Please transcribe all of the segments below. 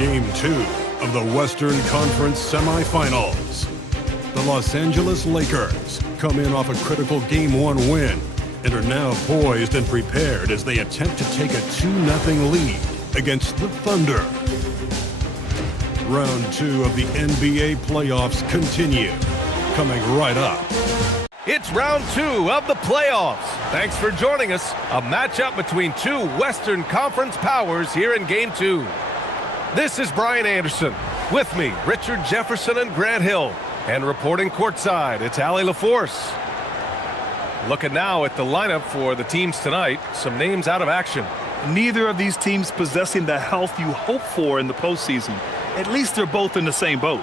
Game 2 of the Western Conference semifinals. The Los Angeles Lakers come in off a critical Game 1 win and are now poised and prepared as they attempt to take a 2-0 lead against the Thunder. Round 2 of the NBA playoffs continue, coming right up. It's round 2 of the playoffs. Thanks for joining us. A matchup between two Western Conference powers here in Game 2. This is Brian Anderson. With me, Richard Jefferson and Grant Hill. And reporting courtside, it's Allie LaForce. Looking now at the lineup for the teams tonight. Some names out of action. Neither of these teams possessing the health you hope for in the postseason. At least they're both in the same boat.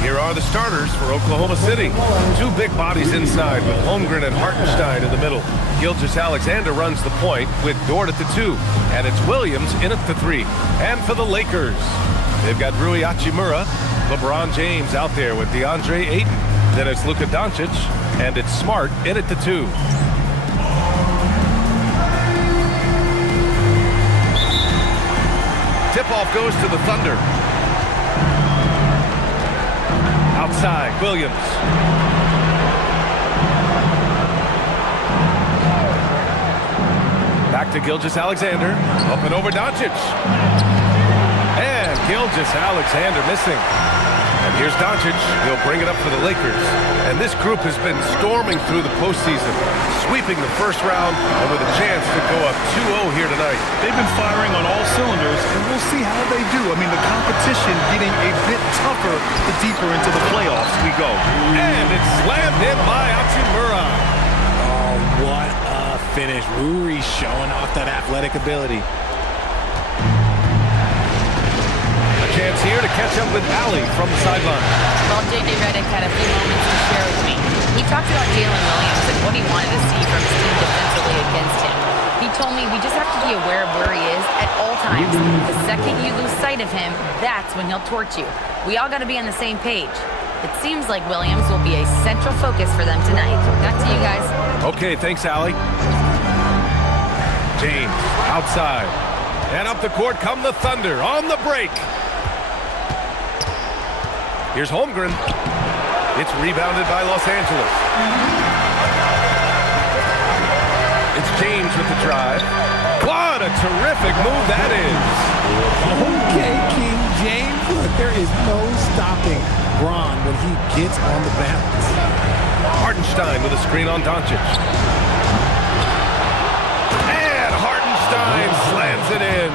Here are the starters for Oklahoma City. Two big bodies inside with Holmgren and Hartenstein in the middle. Gilgeous-Alexander runs the point with Dort at the 2. And it's Williams in at the 3. And for the Lakers, they've got Rui Hachimura, LeBron James out there with DeAndre Ayton. Then it's Luka Doncic, and it's Smart in at the 2. Tip-off goes to the Thunder. Outside, Williams. Back to Gilgeous-Alexander. Up and over Doncic. And Gilgeous-Alexander missing. And here's Doncic. He'll bring it up for the Lakers. And this group has been storming through the postseason, sweeping the first round and with a chance to go up 2-0 here tonight. They've been firing on all cylinders, and we'll see how they do. I mean, the competition getting a bit tougher the deeper into the playoffs we go. And it's slammed in by Hachimura. Oh, what a finish. Rui showing off that athletic ability. Chance here to catch up with Allie from the sideline. Well, J.J. Redick had a few moments to share with me. He talked about Jalen Williams and what he wanted to see from his team defensively against him. He told me we just have to be aware of where he is at all times. The second you lose sight of him, that's when he'll torch you. We all got to be on the same page. It seems like Williams will be a central focus for them tonight. Back to you guys. Okay, thanks, Allie. James outside. And up the court come the Thunder on the break. Here's Holmgren. It's rebounded by Los Angeles. It's James with the drive. What a terrific move that is. Okay, King James. Look, there is no stopping Bron when he gets on the bounce. Hartenstein with a screen on Doncic. And Hartenstein slams it in.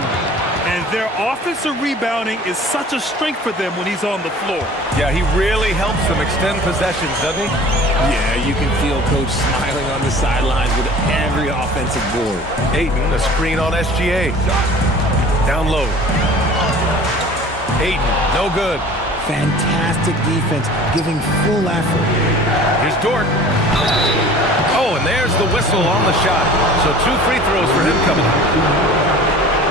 And their offensive rebounding is such a strength for them when he's on the floor. Yeah, he really helps them extend possessions, doesn't he? Yeah, you can feel Coach smiling on the sidelines with every offensive board. Ayton, a screen on SGA. Down low. Ayton, no good. Fantastic defense, giving full effort. Here's Dort. Oh, and there's the whistle on the shot. So 2 free throws for him coming up.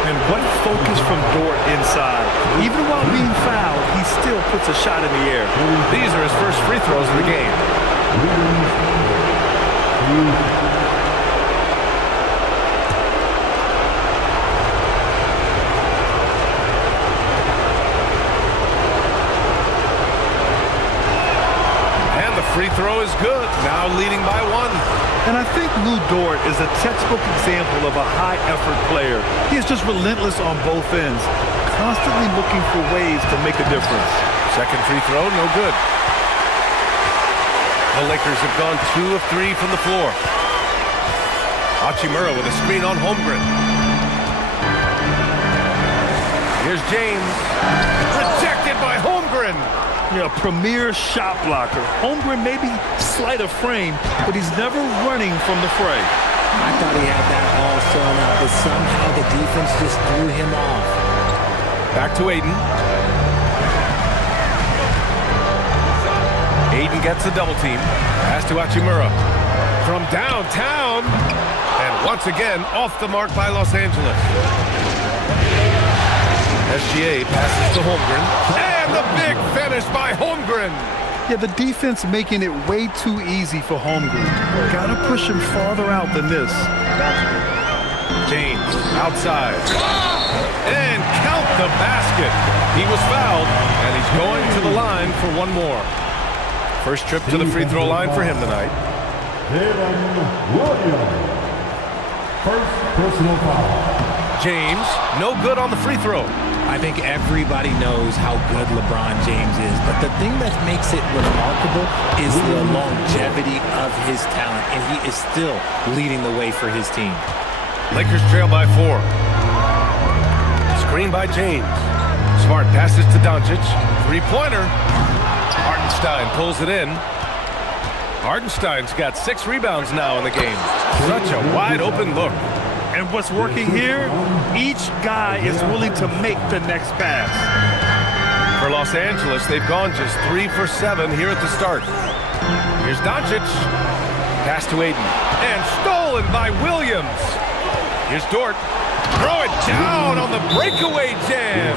And what focus from Dort inside. Even while being fouled, he still puts a shot in the air. These are his first free throws of the game. And the free throw is good. Now leading by 1. And I think Lou Dort is a textbook example of a high-effort player. He is just relentless on both ends, constantly looking for ways to make a difference. Second free throw, no good. The Lakers have gone 2 of 3 from the floor. Hachimura with a screen on Holmgren. Here's James. Rejected by Holmgren. Yeah, premier shot blocker. Holmgren may be slight of frame, but he's never running from the fray. I thought he had that all sewn up, but somehow the defense just threw him off. Back to Ayton. Ayton gets a double team. Pass to Hachimura. From downtown. And once again, off the mark by Los Angeles. SGA passes to Holmgren. And the big finish by Holmgren. Yeah, the defense making it way too easy for Holmgren. Gotta push him farther out than this. James outside. And count the basket. He was fouled, and he's going to the line for one more. First trip to the free throw line for him tonight. First personal foul. James, no good on the free throw. I think everybody knows how good LeBron James is, but the thing that makes it remarkable is the longevity of his talent, and he is still leading the way for his team. Lakers trail by 4. Screen by James. Smart passes to Doncic. Three-pointer. Hartenstein pulls it in. Hartenstein's got 6 rebounds now in the game. Such a wide-open look. And what's working here, each guy is willing to make the next pass. For Los Angeles, they've gone just 3 for 7 here at the start. Here's Doncic. Pass to Ayton. And stolen by Williams. Here's Dort. Throw it down on the breakaway jam.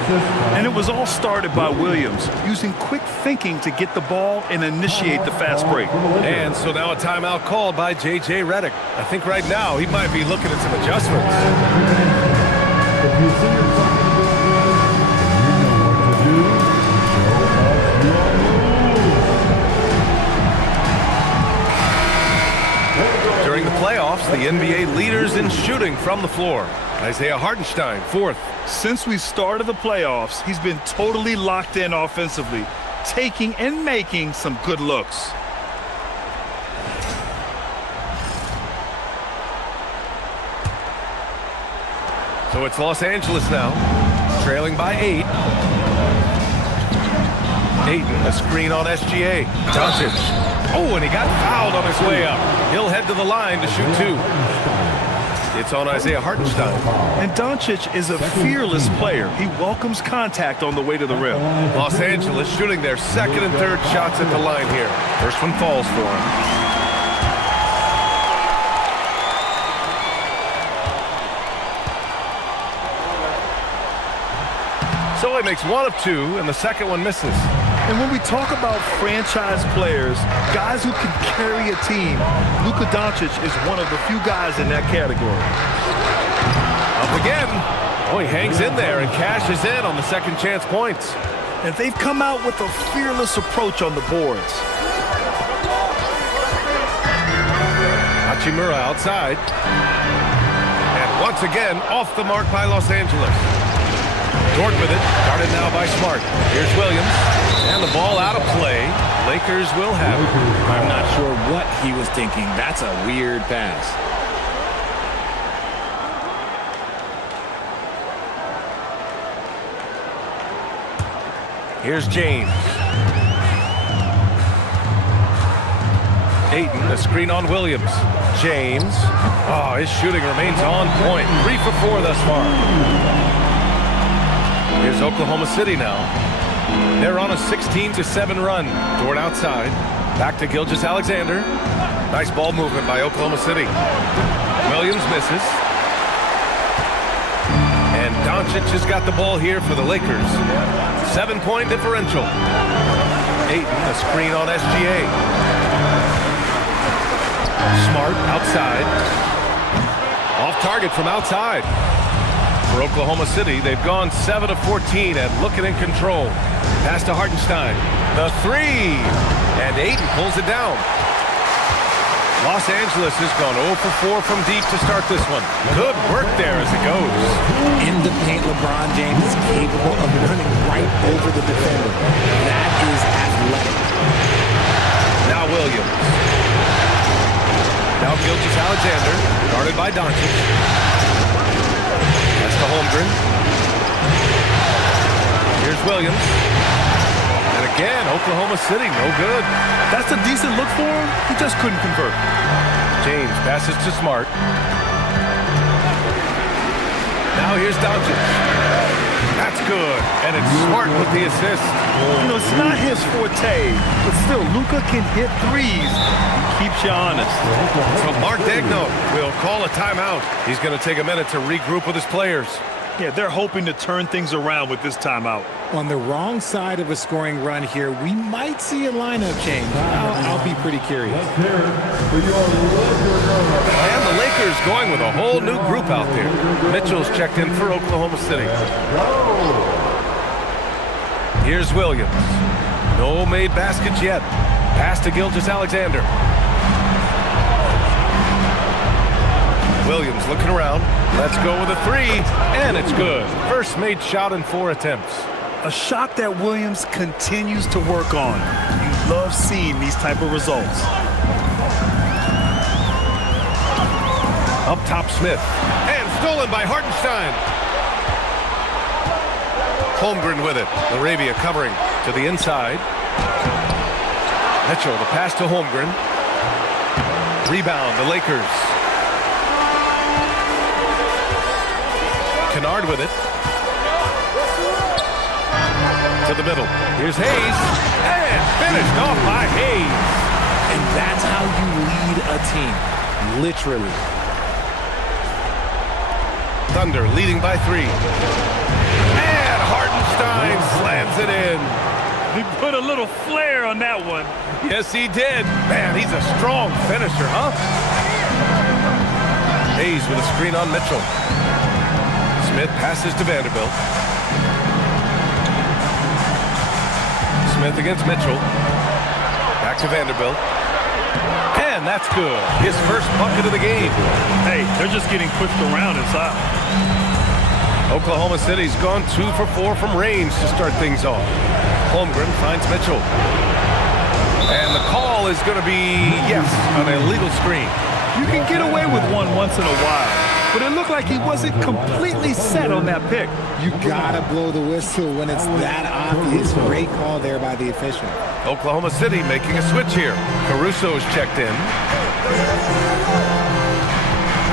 And it was all started by Williams, using quick thinking to get the ball and initiate the fast break. And so now a timeout called by J.J. Redick. I think right now he might be looking at some adjustments. If you see yourself in the building, you know what to do. During the playoffs, the NBA leaders in shooting from the floor. Isaiah Hartenstein, 4th. Since we started the playoffs, he's been totally locked in offensively, taking and making some good looks. So it's Los Angeles now, trailing by 8. Ayton, a screen on SGA. Doncic. Oh, and he got fouled on his way up. He'll head to the line to shoot 2. It's on Isaiah Hartenstein. And Doncic is a fearless player. He welcomes contact on the way to the rim. Los Angeles shooting their 2nd and 3rd shots at the line here. First one falls for him. So he makes 1 of 2, and the second one misses. And when we talk about franchise players, guys who can carry a team, Luka Doncic is one of the few guys in that category. Up again. Oh, he hangs in there and cashes in on the second chance points. And they've come out with a fearless approach on the boards. Hachimura outside. And once again, off the mark by Los Angeles. Dort with it, guarded now by Smart. Here's Williams, and the ball out of play. Lakers will have it. I'm not sure what he was thinking. That's a weird pass. Here's James. Ayton, a screen on Williams. James. Oh, his shooting remains on point. 3 for 4 thus far. Here's Oklahoma City now. They're on a 16-7 run. Dort outside. Back to Gilgeous-Alexander. Nice ball movement by Oklahoma City. Williams misses. And Doncic has got the ball here for the Lakers. 7-point differential. Ayton, a screen on SGA. Smart outside. Off target from outside. For Oklahoma City, they've gone 7 of 14 and looking in control. Pass to Hartenstein. The 3. And Ayton pulls it down. Los Angeles has gone 0 for 4 from deep to start this one. Good work there as it goes. In the paint, LeBron James is capable of running right over the defender. That is athletic. Now Williams. Now Gilgeous-Alexander, guarded by Doncic. That's to Holmgren. Here's Williams. And again, Oklahoma City, no good. That's a decent look for him. He just couldn't convert. James passes to Smart. Now here's Doncic. That's good. And it's Smart with the assist. You know, it's not his forte, but still, Luka can hit threes. He keeps you honest. So Mark Daigneault will call a timeout. He's going to take a minute to regroup with his players. Yeah, they're hoping to turn things around with this timeout. On the wrong side of a scoring run here, we might see a lineup change. I'll be pretty curious. And the Lakers going with a whole new group out there. Mitchell's checked in for Oklahoma City. Here's Williams. No made baskets yet. Pass to Gilgeous-Alexander. Williams looking around. Let's go with a three, and it's good. First made shot in 4 attempts. A shot that Williams continues to work on. You love seeing these type of results. Up top, Smith. And stolen by Hartenstein. Holmgren with it. Laravia covering to the inside. Mitchell, the pass to Holmgren. Rebound, the Lakers. Kennard with it. To the middle. Here's Hayes. And finished off by Hayes. And that's how you lead a team. Literally. Thunder leading by 3. And Hartenstein slams it in. He put a little flair on that one. Yes, he did. Man, he's a strong finisher, huh? Hayes with a screen on Mitchell. Smith passes to Vanderbilt. Smith against Mitchell. Back to Vanderbilt. And that's good. His first bucket of the game. Hey, they're just getting pushed around inside. Oklahoma City's gone 2 for 4 from range to start things off. Holmgren finds Mitchell. And the call is going to be, yes, an illegal screen. You can get away with one once in a while, but it looked like he wasn't completely set on that pick. You gotta blow the whistle when it's that obvious. Great call there by the official. Oklahoma City making a switch here. Caruso's checked in.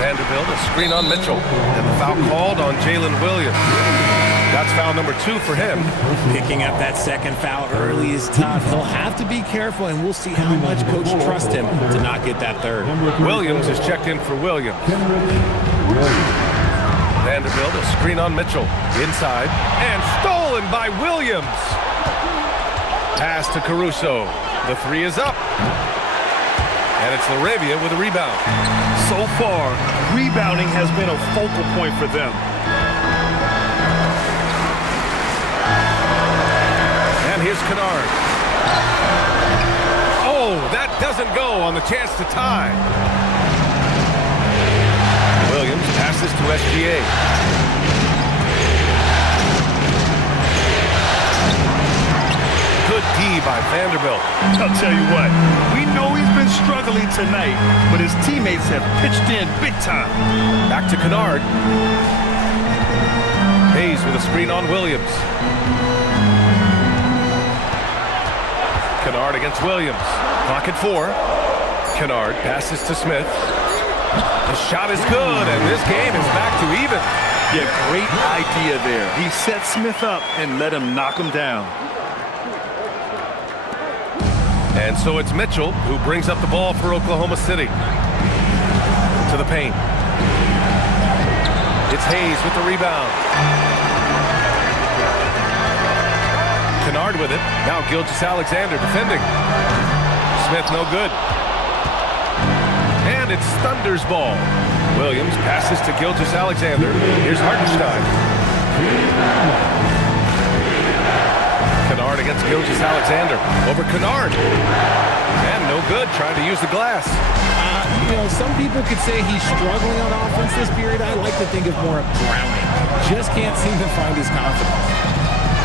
Vanderbilt, a screen on Mitchell. And the foul called on Jalen Williams. That's foul number 2 for him. Picking up that second foul early is tough. He'll have to be careful, and we'll see how much coach trusts him to not get that third. Williams is checked in for Williams. Vanderbilt, a screen on Mitchell. Inside. And stolen by Williams. Pass to Caruso. The 3 is up. And it's Laravia with a rebound. So far, rebounding has been a focal point for them. And here's Kennard. Oh, that doesn't go on the chance to tie. Williams passes to SGA. Good D by Vanderbilt. I'll tell you what, we know he's been struggling tonight, but his teammates have pitched in big time. Back to Kennard. Hayes with a screen on Williams. Kennard against Williams. Clock at 4. Kennard passes to Smith. The shot is good, and this game is back to even. Yeah, great idea there. He set Smith up and let him knock him down. And so it's Mitchell who brings up the ball for Oklahoma City. To the paint. It's Hayes with the rebound. Kennard with it. Now Gilgeous-Alexander defending. Smith no good. And it's Thunder's ball. Williams passes to Gilgeous-Alexander. Here's Hartenstein. Kennard against Gilgeous-Alexander. Over Kennard. And no good, trying to use the glass. You know, some people could say he's struggling on offense this period. I like to think of more of drowning. Just can't seem to find his confidence.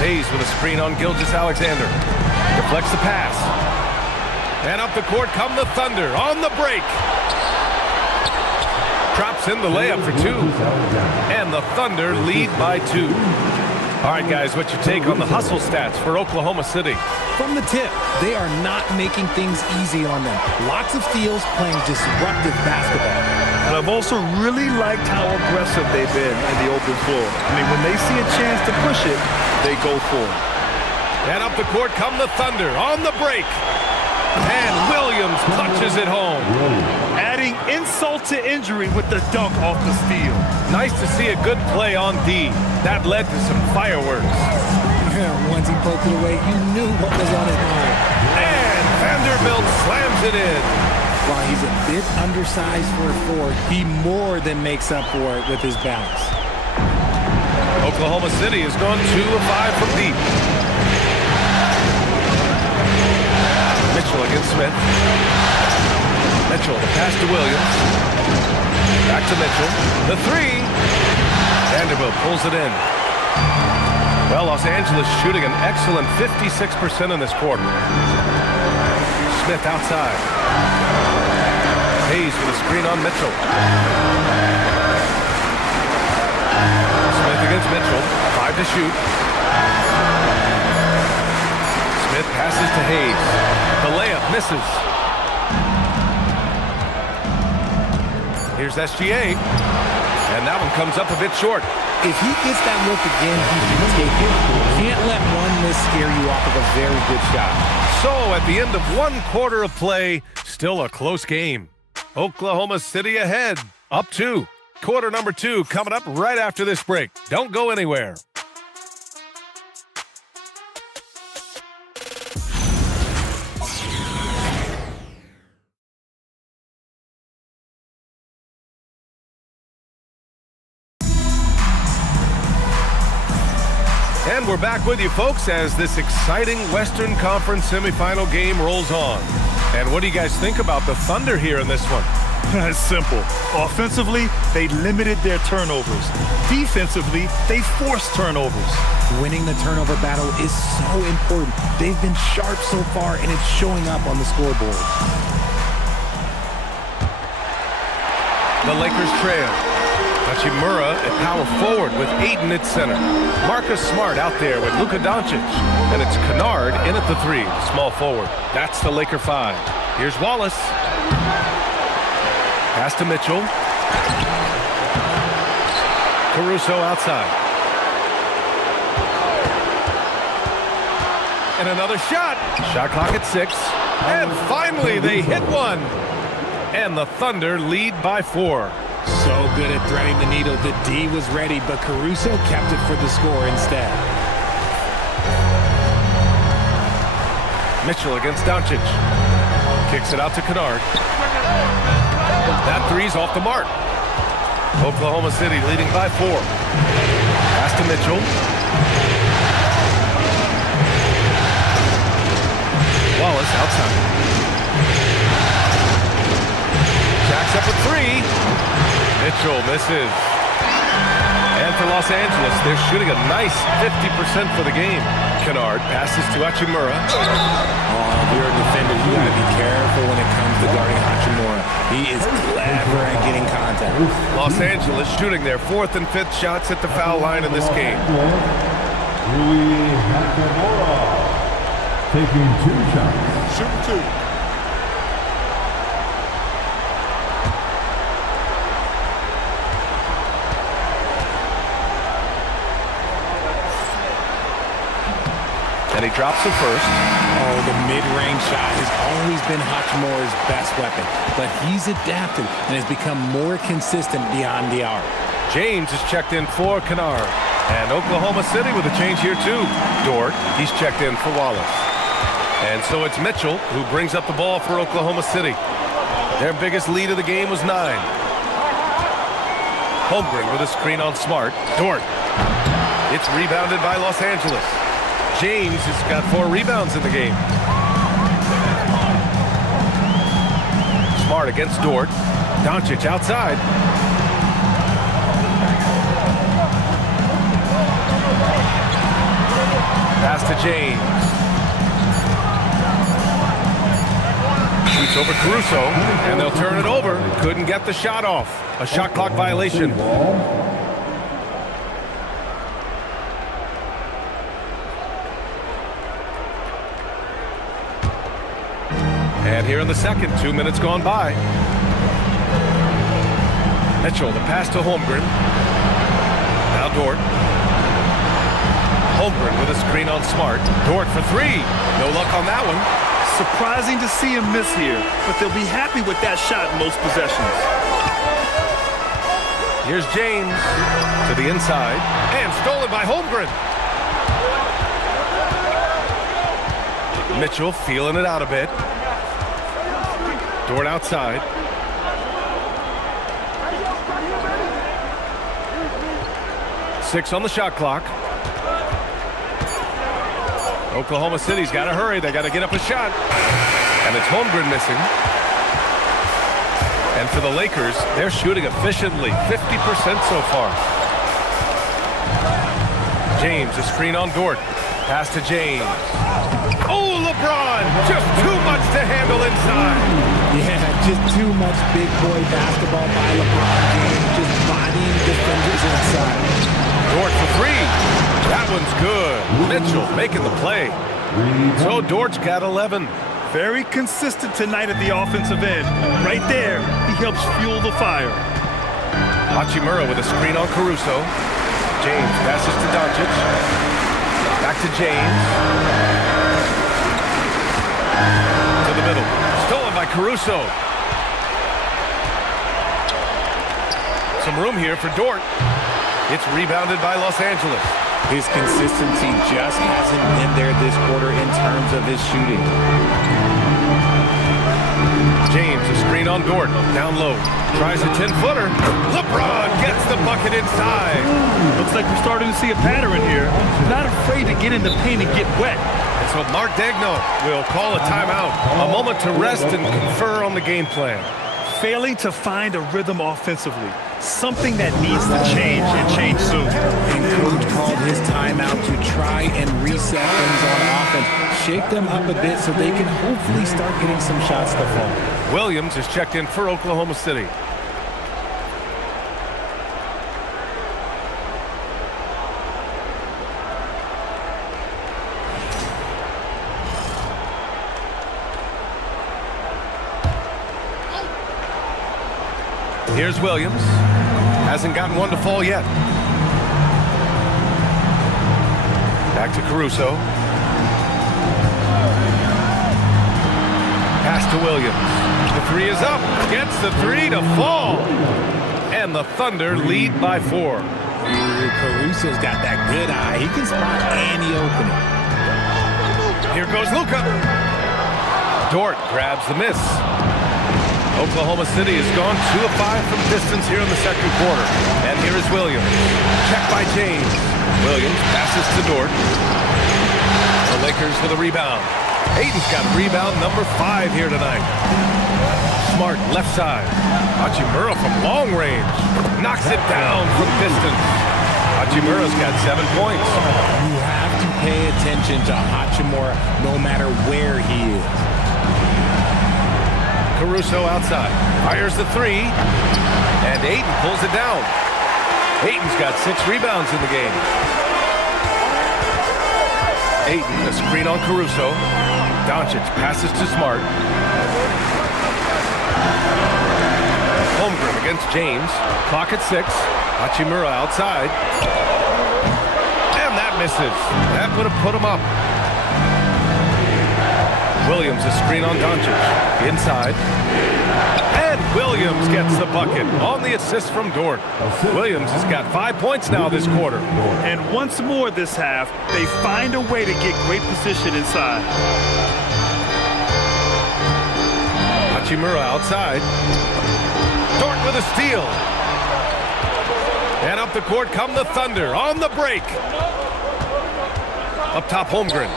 Hayes with a screen on Gilgeous-Alexander. Deflects the pass. And up the court come the Thunder on the break. Drops in the layup for 2. And the Thunder lead by 2. All right, guys, what's your take on the hustle stats for Oklahoma City? From the tip, they are not making things easy on them. Lots of steals, playing disruptive basketball. But I've also really liked how aggressive they've been in the open floor. I mean, when they see a chance to push it, they go for it. And up the court come the Thunder on the break. And Williams punches it home. Adding bring insult to injury with the dunk off the steal. Nice to see a good play on D. That led to some fireworks. Once he poked it away, you knew what was on his mind. And Vanderbilt slams it in. While he's a bit undersized for a forward, he more than makes up for it with his bounce. Oklahoma City has gone 2 of 5 from deep. Mitchell against Smith. Mitchell, the pass to Williams. Back to Mitchell. The three. Vanderbilt pulls it in. Well, Los Angeles shooting an excellent 56% in this quarter. Smith outside. Hayes with a screen on Mitchell. Smith against Mitchell. 5 to shoot. Smith passes to Hayes. The layup misses. Here's SGA. And that one comes up a bit short. If he gets that look again, he should take it. Can't let one miss scare you off of a very good shot. So at the end of 1 quarter of play, still a close game. Oklahoma City ahead, up 2. Quarter number 2 coming up right after this break. Don't go anywhere. And we're back with you, folks, as this exciting Western Conference semifinal game rolls on. And what do you guys think about the Thunder here in this one? It's simple. Offensively, they limited their turnovers. Defensively, they forced turnovers. Winning the turnover battle is so important. They've been sharp so far, and it's showing up on the scoreboard. The Lakers trail. Hachimura at power forward with Aiden at center. Marcus Smart out there with Luka Doncic. And it's Kennard in at the 3, small forward. That's the Laker 5. Here's Wallace. Pass to Mitchell. Caruso outside. And another shot. Shot clock at 6. And finally they hit one. And the Thunder lead by 4. So good at threading the needle. The D was ready, but Caruso kept it for the score instead. Mitchell against Doncic. Kicks it out to Kennard. That three's off the mark. Oklahoma City leading by 4. Pass to Mitchell. Wallace outside. Jacks up a 3. Mitchell misses. And for Los Angeles, they're shooting a nice 50% for the game. Kennard passes to Hachimura. If you're a defender, you got to be careful when it comes to guarding Hachimura. He is clever at getting contact. Los Angeles shooting their 4th and 5th shots at the foul line in this game. Rui Hachimura taking 2 shots. Shooting 2. And he drops the first. Oh, the mid-range shot has always been Hachimura's best weapon, but he's adapted and has become more consistent beyond the arc. James is checked in for Kennard. And Oklahoma City with a change here too. Dort, he's checked in for Wallace. And so it's Mitchell who brings up the ball for Oklahoma City. Their biggest lead of the game was 9. Holmgren with a screen on Smart. Dort. It's rebounded by Los Angeles. James has got 4 rebounds in the game. Smart against Dort. Doncic outside. Pass to James. Shoots over Caruso, and they'll turn it over. Couldn't get the shot off. A shot clock violation. And here in the second, 2 minutes gone by. Mitchell, the pass to Holmgren. Now Dort. Holmgren with a screen on Smart. Dort for three. No luck on that one. Surprising to see him miss here, but they'll be happy with that shot in most possessions. Here's James to the inside, and stolen by Holmgren. Mitchell feeling it out a bit. Dort outside. Six on the shot clock. Oklahoma City's got to hurry. They got to get up a shot. And it's Holmgren missing. And for the Lakers, they're shooting efficiently, 50% so far. James, a screen on Dort. Pass to James. Oh, LeBron! Just too much to handle inside. Yeah, just too much big boy basketball by LeBron James, just bodying defenders inside. Dort for three. That one's good. Mitchell making the play. So Dort's got 11. Very consistent tonight at the offensive end. Right there, he helps fuel the fire. Hachimura with a screen on Caruso. James passes to Doncic. Back to James. To the middle. Stolen by Caruso. Some room here for Dort. It's rebounded by Los Angeles. His consistency just hasn't been there this quarter in terms of his shooting. James, a screen on Dort. Down low. Tries a 10-footer. LeBron gets the bucket inside. Looks like we're starting to see a pattern here. Not afraid to get in the paint and get wet. And so Mark Daigneault will call a timeout. A moment to rest and confer on the game plan. Failing to find a rhythm offensively. Something that needs to change and change soon. And coach called his timeout to try and reset things on offense. Shake them up a bit so they can hopefully start getting some shots to fall. Williams is checked in for Oklahoma City. Here's Williams. Hasn't gotten one to fall yet. Back to Caruso. Pass to Williams. The three is up. Gets the three to fall. And the Thunder lead by 4. Caruso's got that good eye. He can spot any opening. Here goes Luka. Dort grabs the miss. Oklahoma City has gone 2 of 5 from distance here in the second quarter. And here is Williams. Checked by James. Williams passes to Dort. The Lakers with a rebound. Ayton's got rebound number 5 here tonight. Smart left side. Hachimura from long range. Knocks it down from distance. Hachimura's got 7 points. You have to pay attention to Hachimura no matter where he is. Caruso outside. Fires the three. And Ayton pulls it down. Ayton's got 6 rebounds in the game. Ayton, a screen on Caruso. Doncic passes to Smart. Holmgren against James. Clock at 6. Hachimura outside. And that misses. That would have put him up. Williams, a screen on Doncic. Inside. And Williams gets the bucket on the assist from Dort. Williams has got 5 points now this quarter. And once more this half, they find a way to get great position inside. Hachimura outside. Dort with a steal. And up the court come the Thunder on the break. Up top, Holmgren.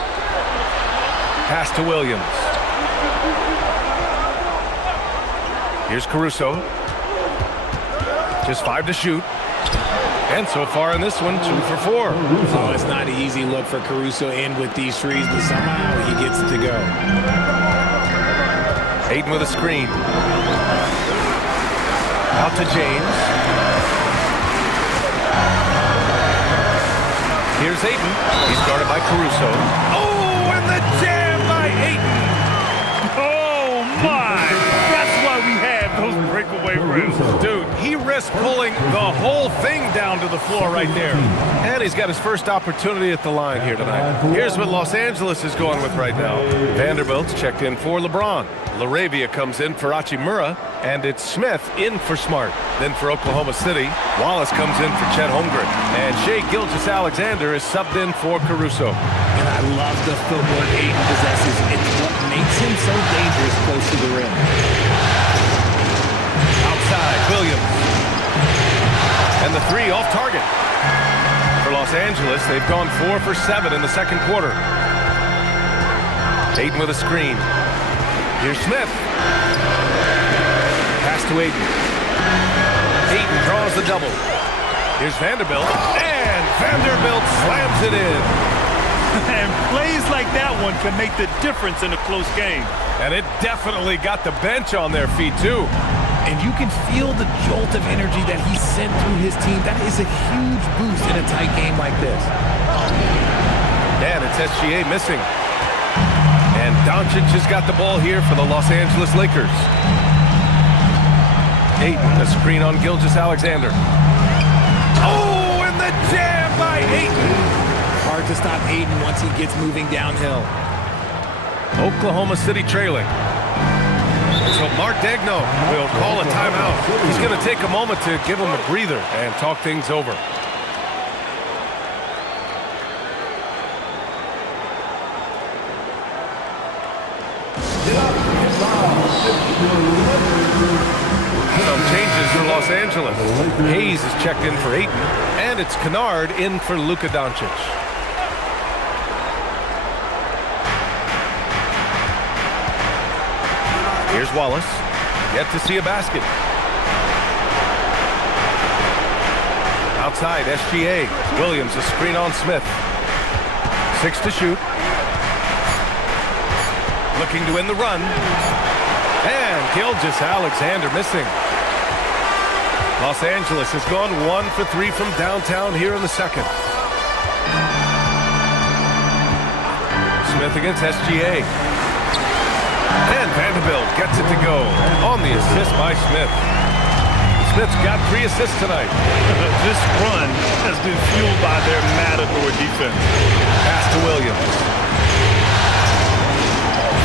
Pass to Williams. Here's Caruso. Just 5 to shoot. And so far in this one, 2 for 4. Oh, it's not an easy look for Caruso in with these threes, but somehow he gets to go. Ayton with a screen. Out to James. Here's Ayton. He's guarded by Caruso. Oh, and the jam by Ayton. Oh, my! That's why we have those breakaway rims. Dude, he ripped just pulling the whole thing down to the floor right there. And he's got his first opportunity at the line here tonight. Here's what Los Angeles is going with right now. Vanderbilt's checked in for LeBron. LaRavia comes in for Hachimura, and it's Smith in for Smart. Then for Oklahoma City, Wallace comes in for Chet Holmgren. And Shai Gilgeous-Alexander is subbed in for Caruso. And I love the footwork Ayton possesses. It's what makes him so dangerous close to the rim. Outside, Williams. And the three off target. For Los Angeles, they've gone 4 for 7 in the second quarter. Ayton with a screen. Here's Smith. Pass to Ayton. Ayton draws the double. Here's Vanderbilt. And Vanderbilt slams it in. And plays like that one can make the difference in a close game. And it definitely got the bench on their feet, too. And you can feel the jolt of energy that he sent through his team. That is a huge boost in a tight game like this. And it's SGA missing. And Doncic has got the ball here for the Los Angeles Lakers. Ayton, a screen on Gilgeous-Alexander. Oh, and the jam by Ayton. Hard to stop Ayton once he gets moving downhill. Oklahoma City trailing. So Mark Daigneault will call a timeout. He's going to take a moment to give him a breather and talk things over. Some changes for Los Angeles. Hayes is checked in for Ayton, and it's Kennard in for Luka Doncic. Here's Wallace. Yet to see a basket. Outside, SGA. Williams, a screen on Smith. 6 to shoot. Looking to win the run. And Gilgeous-Alexander missing. Los Angeles has gone 1 for 3 from downtown here in the second. Smith against SGA. And Vanderbilt gets it to go on the assist by Smith. Smith's got 3 assists tonight. This run has been fueled by their Matador defense. Pass to Williams.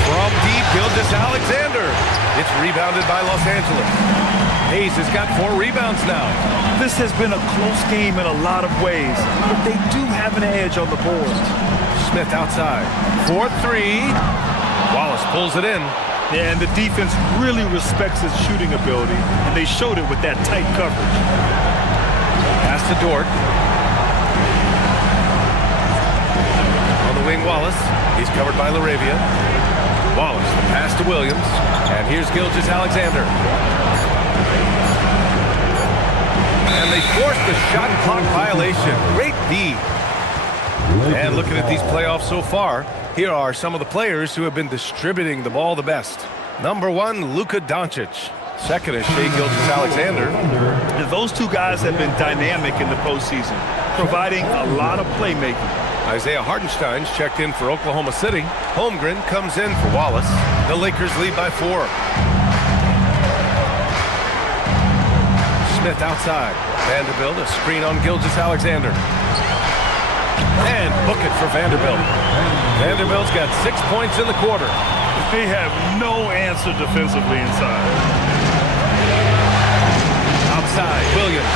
From deep, Gilgeous-Alexander. It's rebounded by Los Angeles. Hayes has got 4 rebounds now. This has been a close game in a lot of ways, but they do have an edge on the board. Smith outside. 4-3. Wallace pulls it in. Yeah, and the defense really respects his shooting ability, and they showed it with that tight coverage. Pass to Dort. On the wing, Wallace. He's covered by LaRavia. Wallace, the pass to Williams. And here's Gilgeous-Alexander. And they forced the shot clock violation. Great D. And looking at these playoffs so far, here are some of the players who have been distributing the ball the best. Number 1, Luka Doncic. Second is Shai Gilgeous-Alexander. And those two guys have been dynamic in the postseason, providing a lot of playmaking. Isaiah Hartenstein's checked in for Oklahoma City. Holmgren comes in for Wallace. The Lakers lead by 4. Smith outside. Vanderbilt, a screen on Gilgeous-Alexander. And book it for Vanderbilt. Vanderbilt's got 6 points in the quarter. They have no answer defensively inside. Outside, Williams.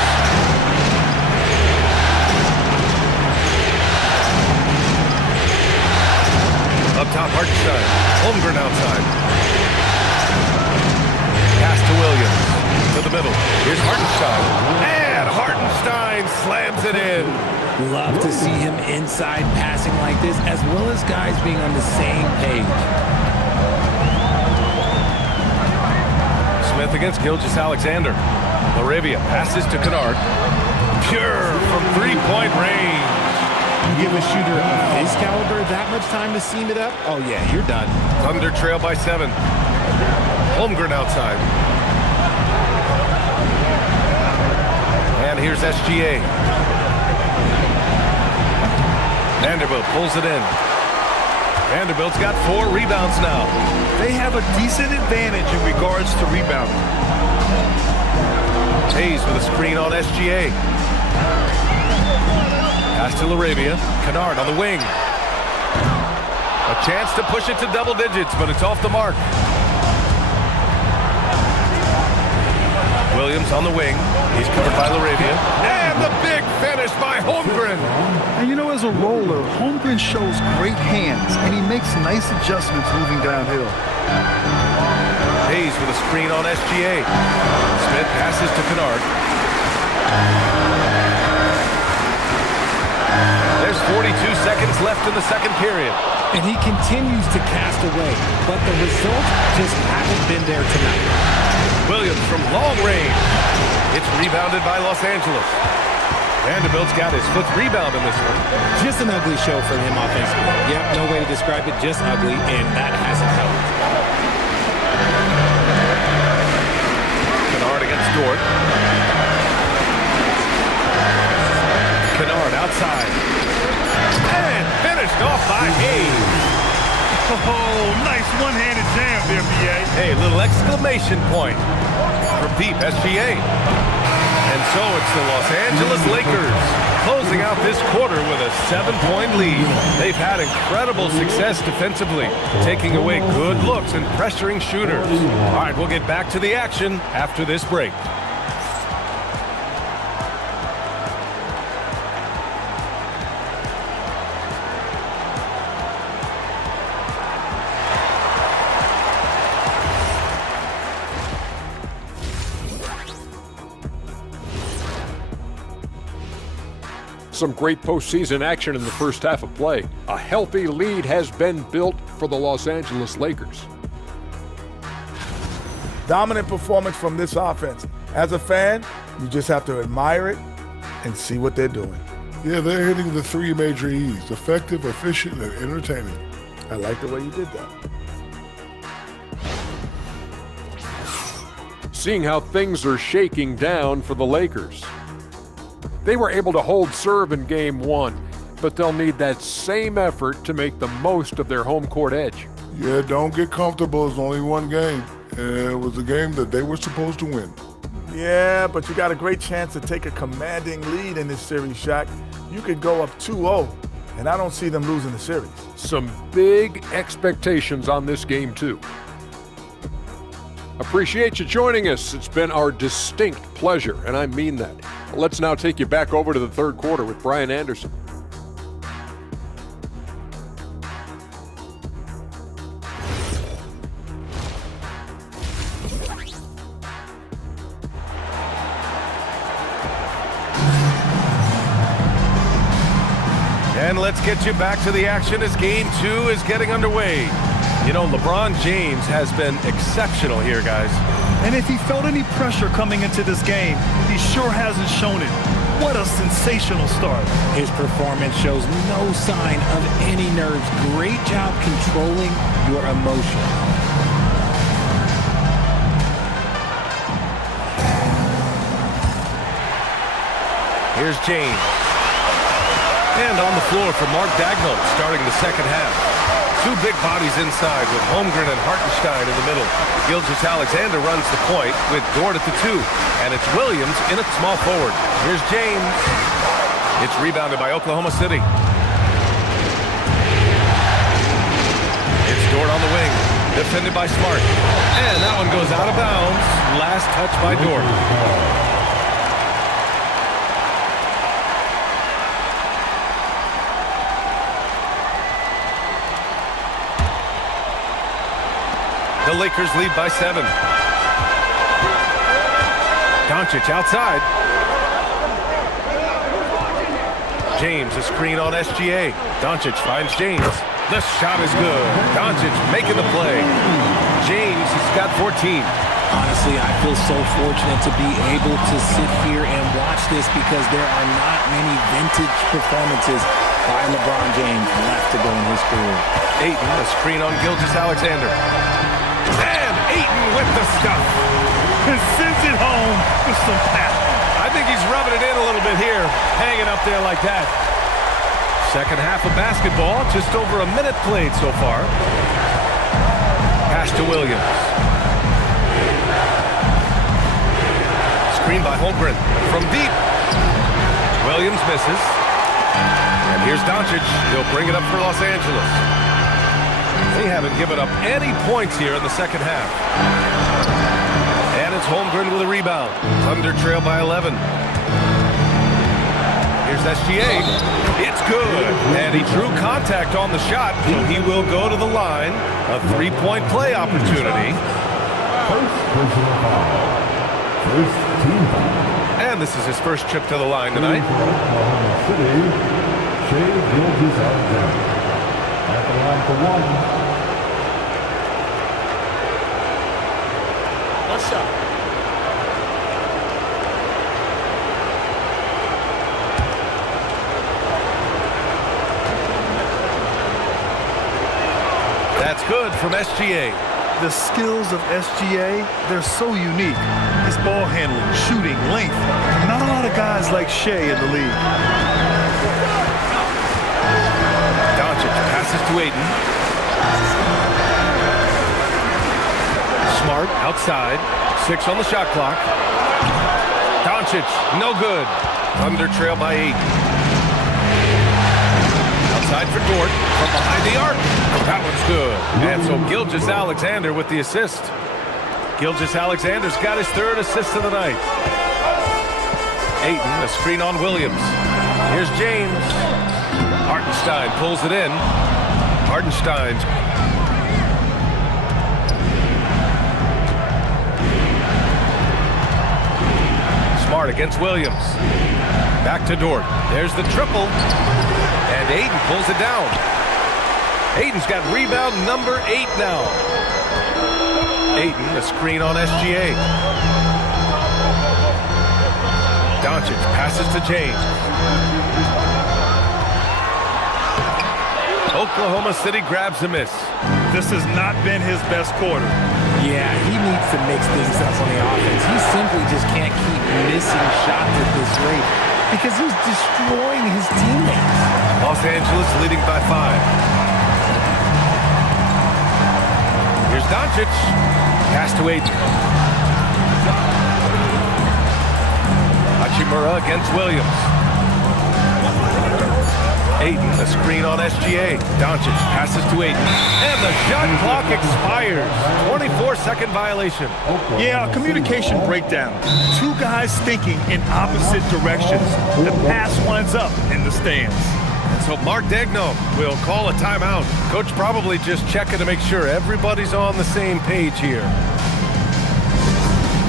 Up top, Hartenstein. Holmgren outside. Pass to Williams. To the middle. Here's Hartenstein. And Hartenstein slams it in. Love to see him inside passing like this, as well as guys being on the same page. Smith against Gilgeous-Alexander. LaRavia passes to Kennard. Pure from three-point range. You give a shooter of his caliber that much time to seam it up? Oh, yeah, you're done. Thunder trail by 7. Holmgren outside. And here's SGA. Vanderbilt pulls it in. Vanderbilt's got 4 rebounds now. They have a decent advantage in regards to rebounding. Hayes with a screen on SGA. Pass to LaRavia. Kennard on the wing. A chance to push it to double digits, but it's off the mark. Williams on the wing. He's covered by LaRavia. And the big finish by Holmgren. And you know, as a roller, Holmgren shows great hands, and he makes nice adjustments moving downhill. Hayes with a screen on SGA. Smith passes to Kennard. There's 42 seconds left in the second period. And he continues to cast away, but the results just haven't been there tonight. Williams from long range. It's rebounded by Los Angeles. Vanderbilt's got his 5th rebound in this one. Just an ugly show for him offensively. Yep, no way to describe it, just ugly, and that hasn't helped. Kennard against Dort. Kennard outside. And finished off by Hayes. Oh, nice one-handed jam there, B.A. Hey, little exclamation point from deep SGA. And so it's the Los Angeles Lakers closing out this quarter with a 7-point lead. They've had incredible success defensively, taking away good looks and pressuring shooters. All right, we'll get back to the action after this break. Some great postseason action in the first half of play. A healthy lead has been built for the Los Angeles Lakers. Dominant performance from this offense. As a fan, you just have to admire it and see what they're doing. Yeah, they're hitting the 3 major E's: effective, efficient, and entertaining. I like the way you did that. Seeing how things are shaking down for the Lakers. They were able to hold serve in Game 1, but they'll need that same effort to make the most of their home court edge. Yeah, don't get comfortable. It's only one game. And it was a game that they were supposed to win. Yeah, but you got a great chance to take a commanding lead in this series, Shaq. You could go up 2-0, and I don't see them losing the series. Some big expectations on this game, too. Appreciate you joining us. It's been our distinct pleasure, and I mean that. Let's now take you back over to the third quarter with Brian Anderson. And let's get you back to the action as Game 2 is getting underway. You know, LeBron James has been exceptional here, guys. And if he felt any pressure coming into this game, he sure hasn't shown it. What a sensational start. His performance shows no sign of any nerves. Great job controlling your emotions. Here's James. And on the floor for Mark Dagnall starting the second half. 2 big bodies inside with Holmgren and Hartenstein in the middle. Gilgeous-Alexander runs the point with Dort at the 2. And it's Williams in at small forward. Here's James. It's rebounded by Oklahoma City. It's Dort on the wing. Defended by Smart. And that one goes out of bounds. Last touch by Dort. The Lakers lead by 7. Doncic outside. James, a screen on SGA. Doncic finds James. The shot is good. Doncic making the play. James has got 14. Honestly, I feel so fortunate to be able to sit here and watch this because there are not many vintage performances by LeBron James left to go in his career. Ayton, a screen on Gilgeous-Alexander. And Ayton with the stuff. And sends it home with some power. I think he's rubbing it in a little bit here, hanging up there like that. Second half of basketball, just over a minute played so far. Pass to Williams. screen by Holmgren from deep. Williams misses. And here's Doncic. He'll bring it up for Los Angeles. They haven't given up any points here in the second half. And it's Holmgren with a rebound. Thunder trail by 11. Here's SGA. It's good. And he drew contact on the shot, so he will go to the line. A three-point play opportunity. First personal foul. First team foul. And this is his first trip to the line tonight. Oklahoma City, Shea Gilgeous-Alexander. At the line for one. One shot. That's good from SGA. The skills of SGA, they're so unique. His ball handling, shooting, length. Not a lot of guys like Shea in the league. Doncic passes to Ayton. Smart outside. 6 on the shot clock. Doncic, no good. Thunder trail by 8. Outside for Dort from behind the arc. That one's good. And so Gilgeous-Alexander with the assist. Gilgeous-Alexander's got his third assist of the night. Ayton, a screen on Williams. Here's James. Hartenstein pulls it in. Hartenstein's Smart against Williams. Back to Dort. There's the triple. And Ayton pulls it down. Ayton's got rebound number 8 now. Ayton, a screen on SGA. Doncic passes to James. Oklahoma City grabs a miss. This has not been his best quarter. Yeah, he needs to mix things up on the offense. He simply just can't keep missing shots at this rate because he's destroying his teammates. Los Angeles leading by 5. Here's Doncic. Pass to Ayton. Hachimura against Williams. Ayton, a screen on SGA. Doncic passes to Ayton. And the shot clock expires. 24-second violation. Yeah, a communication breakdown. Two guys thinking in opposite directions. The pass winds up in the stands. And so Mark Degno will call a timeout. Coach probably just checking to make sure everybody's on the same page here.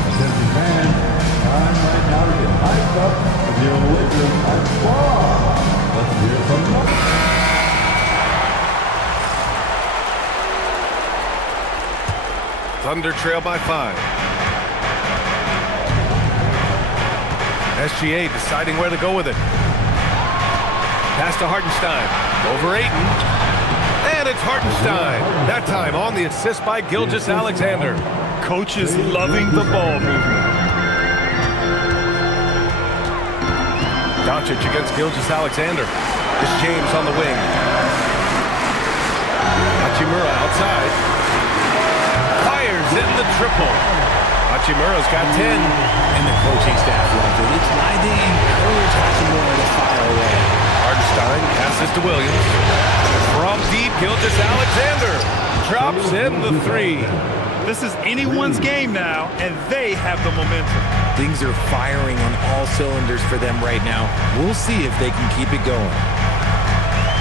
Attention fans, time right now to get hyped up with your Lakers and squad. Let's hear from them. Thunder trail by 5. SGA deciding where to go with it. Pass to Hartenstein. Over Ayton. And it's Hartenstein. That time on the assist by Gilgeous-Alexander. Coaches loving the ball movement. Doncic against Gilgeous-Alexander. It's James on the wing. Hachimura outside. Fires in the triple. Hachimura's got 10. And the coaching staff loves it. It's why they encourage Hachimura to fire away. Hartenstein passes to Williams. From deep, Gilgeous-Alexander drops in the 3. This is anyone's game now, and they have the momentum. Things are firing on all cylinders for them right now. We'll see if they can keep it going.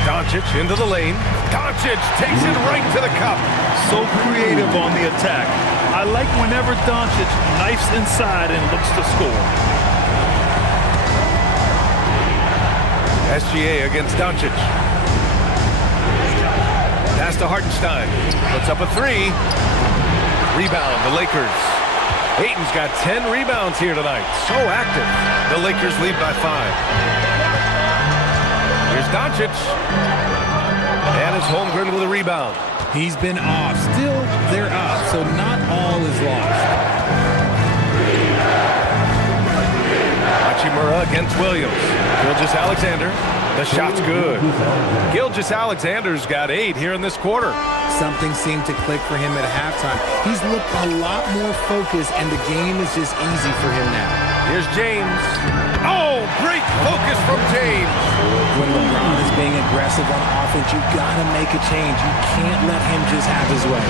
Doncic into the lane. Doncic takes it right to the cup. So creative on the attack. I like whenever Doncic knifes inside and looks to score. SGA against Doncic. Pass to Hartenstein. Puts up a 3. Rebound, the Lakers. Ayton's got 10 rebounds here tonight. So active. The Lakers lead by 5. Here's Doncic. And it's Holmgren with a rebound. He's been off. Still, they're up, so not all is lost. Hachimura against Williams. Gilgeous-Alexander. The shot's good. Gilgeous-Alexander's got 8 here in this quarter. Something seemed to click for him at halftime. He's looked a lot more focused, and the game is just easy for him now. Here's James. Oh, great focus from James. When LeBron is being aggressive on offense, you gotta make a change. You can't let him just have his way.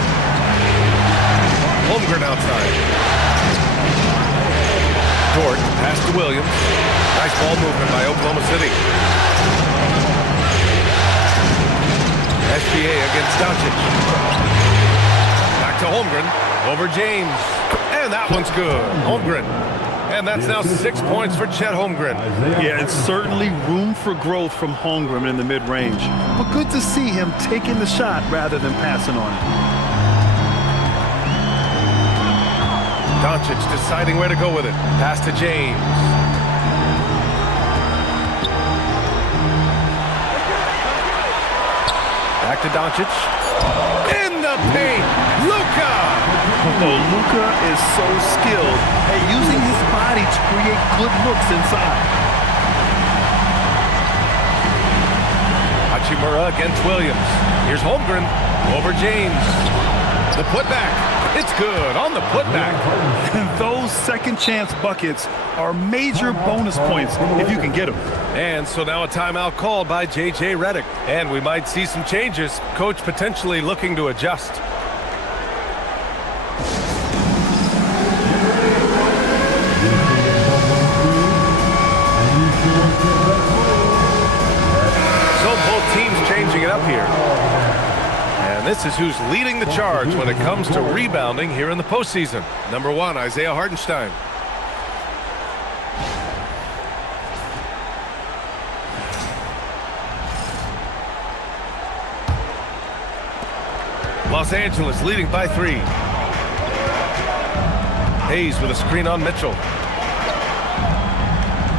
Holmgren outside. Dort, pass to Williams. Nice ball movement by Oklahoma City. SGA against Doncic. Back to Holmgren. Over James. And that one's good. Holmgren. And that's now 6 points for Chet Holmgren. Yeah, it's certainly room for growth from Holmgren in the mid-range. But good to see him taking the shot rather than passing on it. Doncic deciding where to go with it. Pass to James. Back to Doncic. In the paint, Luka! Oh, Luka is so skilled at using his body to create good looks inside. Hachimura against Williams. Here's Holmgren over James. The putback. It's good on the putback. And those second chance buckets are major bonus points if you can get them. And so now a timeout called by J.J. Redick. And we might see some changes. Coach potentially looking to adjust. So both teams changing it up here. And this is who's leading the charge when it comes to rebounding here in the postseason. Number 1, Isaiah Hartenstein. Los Angeles leading by 3. Hayes with a screen on Mitchell.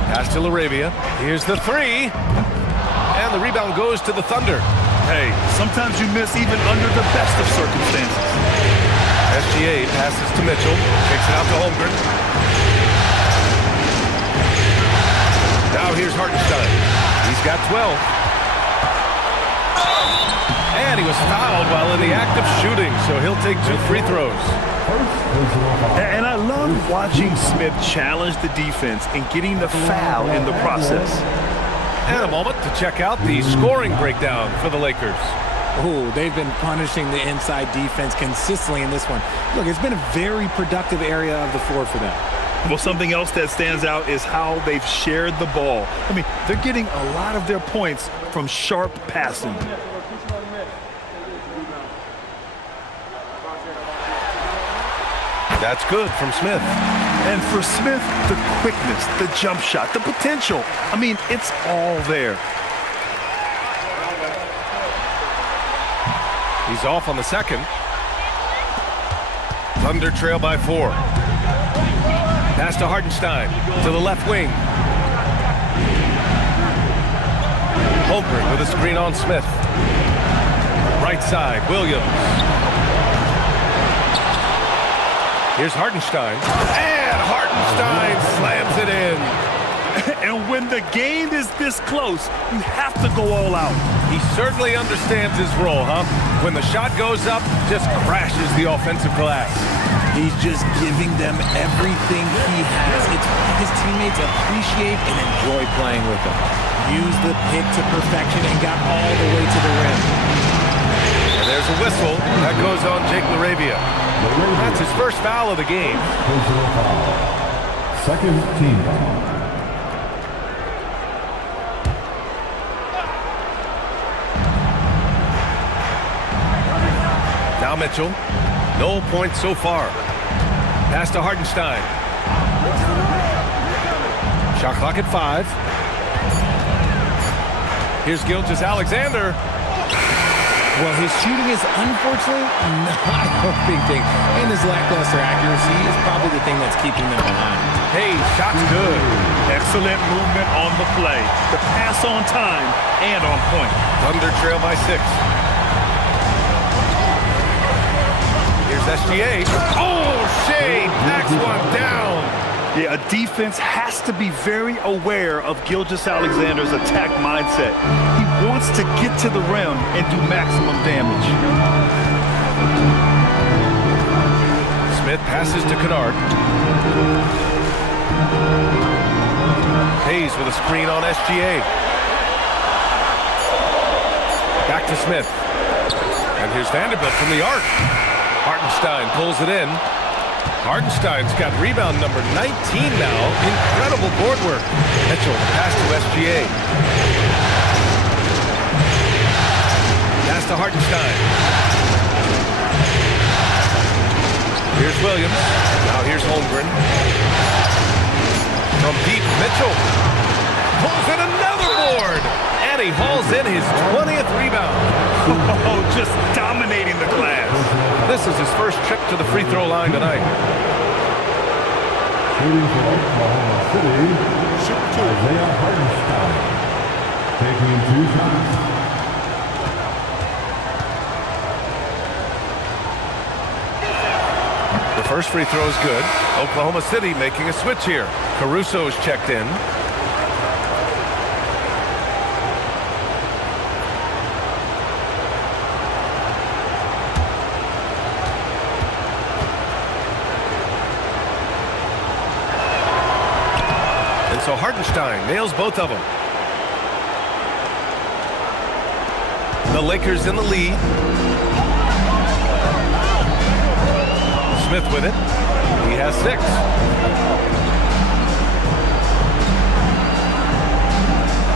Pass to LaRavia. Here's the 3. And the rebound goes to the Thunder. Hey, sometimes you miss even under the best of circumstances. SGA passes to Mitchell. Kicks it out to Holmgren. Now here's Hartenstein. He's got 12. And he was fouled while in the act of shooting, so he'll take 2 free throws. And I love watching Smith challenge the defense and getting the foul in the process. And a moment to check out the scoring breakdown for the Lakers. Oh, they've been punishing the inside defense consistently in this one. Look, it's been a very productive area of the floor for them. Well, something else that stands out is how they've shared the ball. I mean, they're getting a lot of their points from sharp passing. That's good from Smith. And for Smith, the quickness, the jump shot, the potential. I mean, it's all there. He's off on the second. Thunder trail by 4. Pass to Hartenstein to the left wing. Holmgren with a screen on Smith. Right side, Williams. Here's Hartenstein. And Hartenstein slams it in. And when the game is this close, you have to go all out. He certainly understands his role, huh? When the shot goes up, just crashes the offensive glass. He's just giving them everything he has. It's what his teammates appreciate and enjoy playing with him. Used the pick to perfection and got all the way to the rim. And there's a whistle. That goes on Jake LaRavia. That's his first foul of the game. Second team foul. Now Mitchell. No points so far. Pass to Hartenstein. Shot clock at 5. Here's Gilgeous-Alexander. Well, his shooting is unfortunately not a big thing. And his lackluster accuracy is probably the thing that's keeping them behind. Hey, shot's good. Excellent movement on the play. The pass on time and on point. Thunder trail by 6. Here's SGA. Oh, Shea backs one down. Yeah, a defense has to be very aware of Gilgeous-Alexander's attack mindset. He wants to get to the rim and do maximum damage. Smith passes to Kennard. Hayes with a screen on SGA. Back to Smith. And here's Vanderbilt from the arc. Hartenstein pulls it in. Hartenstein's got rebound number 19 now. Incredible board work. Mitchell pass to SGA. Pass to Hartenstein. Here's Williams. Now here's Holmgren. From deep, Mitchell pulls in another board. And he hauls in his 20th rebound. Oh, just dominating the glass. This is his first trip to the free throw line tonight. Shooting for Oklahoma City, Isaiah Hartenstein, taking 2 shots. The first free throw is good. Oklahoma City making a switch here. Caruso's checked in. And so Hartenstein nails both of them. The Lakers in the lead. Smith with it. He has 6.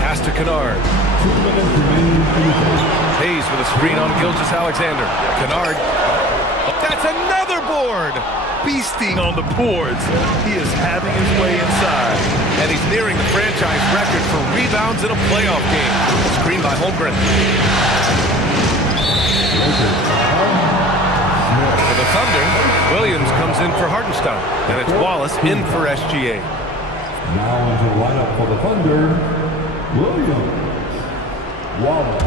Pass to Kennard. Hayes with a screen on Gilgeous-Alexander. Kennard. That's another board. Feasting on the boards. He is having his way inside. And he's nearing the franchise record for rebounds in a playoff game. Screen by Holmgren. For the Thunder, Williams comes in for Hartenstein. And it's Wallace in for SGA. Now into the lineup for the Thunder, Williams, Wallace.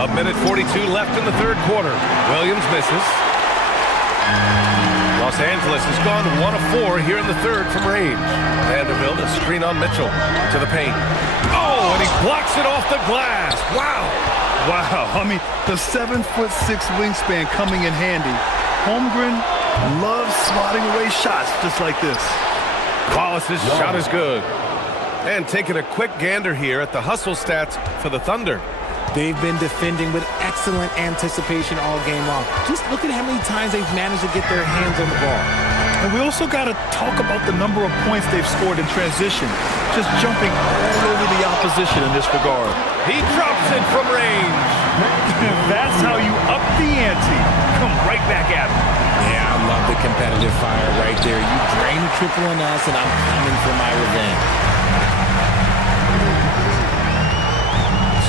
A minute 42 left in the third quarter. Williams misses. Los Angeles has gone 1 of 4 here in the third from range. Vanderbilt, a screen on Mitchell to the paint. Oh, and he blocks it off the glass. Wow. Wow, I mean, the 7'6" wingspan coming in handy. Holmgren loves slotting away shots just like this. Wallace's shot is good. And taking a quick gander here at the hustle stats for the Thunder. They've been defending with excellent anticipation all game long. Just look at how many times they've managed to get their hands on the ball. And we also got to talk about the number of points they've scored in transition. Just jumping all over the opposition in this regard. He drops it from range. That's how you up the ante. Come right back at him. Yeah, I love the competitive fire right there. You drain the triple on us, and I'm coming for my revenge.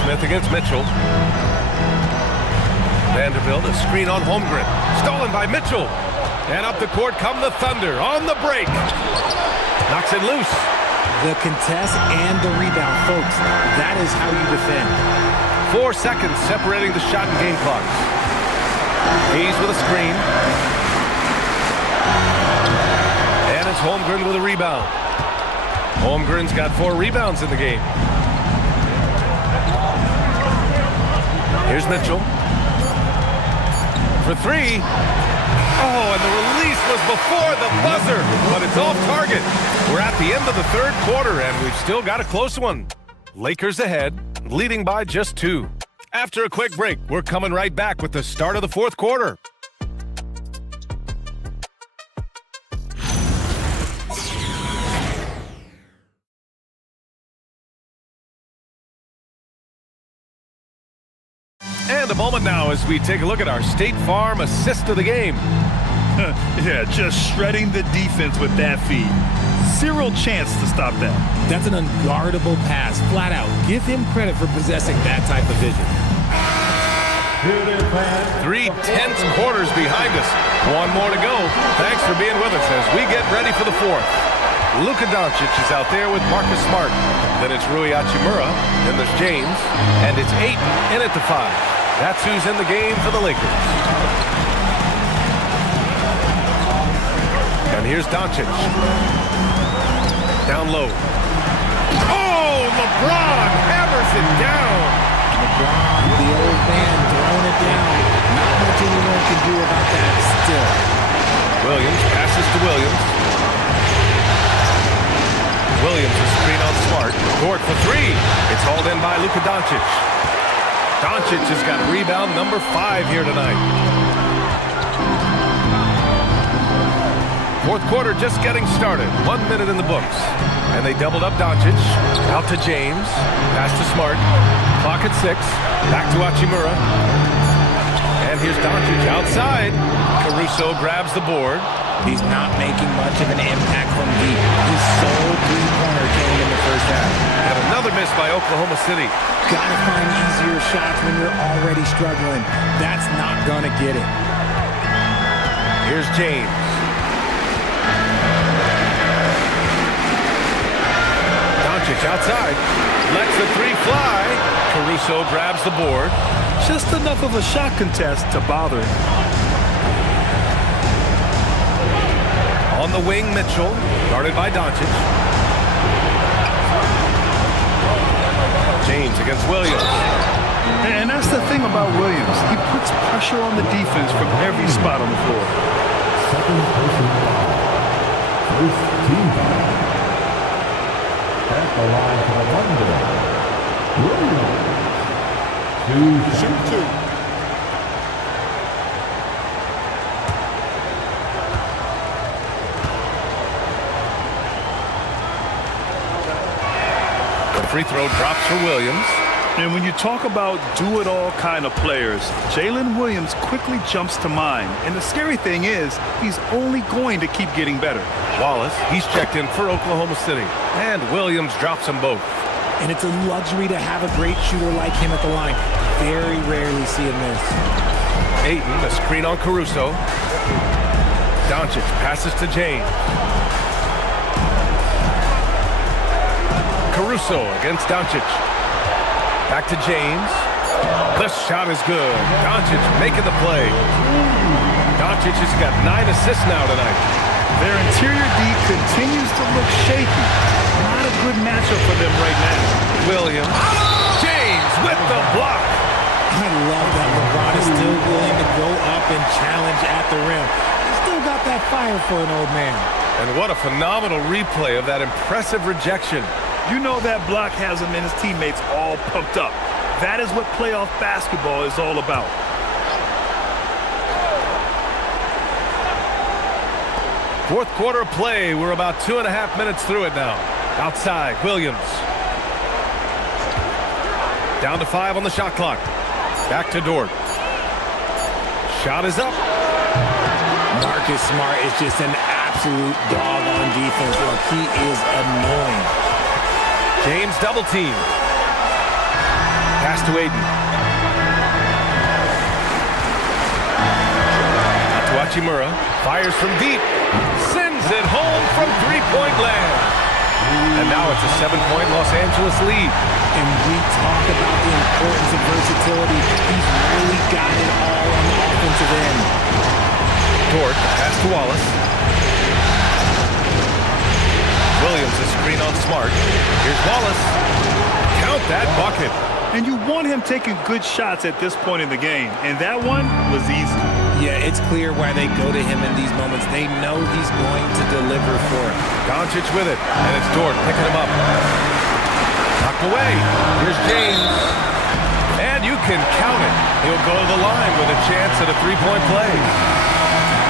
Smith against Mitchell. Vanderbilt, a screen on Holmgren. Stolen by Mitchell. And up the court come the Thunder on the break. Knocks it loose. The contest and the rebound, folks. That is how you defend. 4 seconds separating the shot and game clocks. Hayes with a screen. And it's Holmgren with a rebound. Holmgren's got 4 rebounds in the game. Here's Mitchell. For 3. Oh, and the release was before the buzzer, but it's off target. We're at the end of the third quarter, and we've still got a close one. Lakers ahead, leading by just 2. After a quick break, we're coming right back with the start of the fourth quarter. And a moment now as we take a look at our State Farm assist of the game. Yeah, just shredding the defense with that feed. 0 chance to stop that. That's an unguardable pass, flat out. Give him credit for possessing that type of vision. 3 tense quarters behind us. 1 more to go. Thanks for being with us as we get ready for the fourth. Luka Doncic is out there with Marcus Smart. Then it's Rui Hachimura. Then there's James. And it's Ayton in at the 5. That's who's in the game for the Lakers. And here's Doncic. Down low. Oh, LeBron hammers it down. LeBron, the old man, throwing it down. Not much anyone can do about that still. Williams passes to Williams. Williams is screen on Smart. Dort for three. It's hauled in by Luka Doncic. Doncic has got rebound number 5 here tonight. Fourth quarter just getting started. 1 minute in the books. And they doubled up Doncic. Out to James. Pass to Smart. Clock at 6. Back to Hachimura. And here's Doncic outside. Caruso grabs the board. He's not making much of an impact from deep. His sole three-pointer came in the first half. And another miss by Oklahoma City. Gotta find easier shots when you're already struggling. That's not gonna get it. Here's James. Doncic outside. Lets the three fly. Caruso grabs the board. Just enough of a shot contest to bother him. On the wing, Mitchell, guarded by Doncic. James against Williams. And that's the thing about Williams. He puts pressure on the defense from every spot on the floor. Second person foul. First team foul. At the line for the Williams. Shoot two. Free throw drops for Williams. And when you talk about do-it-all kind of players, Jalen Williams quickly jumps to mind. And the scary thing is, he's only going to keep getting better. Wallace, he's checked in for Oklahoma City. And Williams drops them both. And it's a luxury to have a great shooter like him at the line. Very rarely see him miss. Ayton, a screen on Caruso. Doncic passes to James. Caruso against Doncic. Back to James. The shot is good. Doncic making the play. Doncic has got 9 assists now tonight. Their interior D continues to look shaky. Not a good matchup for them right now. Williams. James with the block. I love that LeBron is still willing to go up and challenge at the rim. He's still got that fire for an old man. And what a phenomenal replay of that impressive rejection. You know that block has him and his teammates all pumped up. That is what playoff basketball is all about. Fourth quarter of play. We're about 2.5 minutes through it now. Outside, Williams. Down to 5 on the shot clock. Back to Dort. Shot is up. Marcus Smart is just an absolute dog on defense. Look, he is annoying. James double team. Pass to Ayton. Out to Hachimura. Fires from deep. Sends it home from three-point land. And now it's a 7-point Los Angeles lead. And we talk about the importance of versatility. He's really got it all on the offensive end. Dort, pass to Wallace. Williams is screen on Smart. Here's Wallace. Count that bucket. And you want him taking good shots at this point in the game. And that one was easy. Yeah, it's clear why they go to him in these moments. They know he's going to deliver for it. Doncic with it. And it's Dort picking him up. Knocked away. Here's James. And you can count it. He'll go to the line with a chance at a three-point play.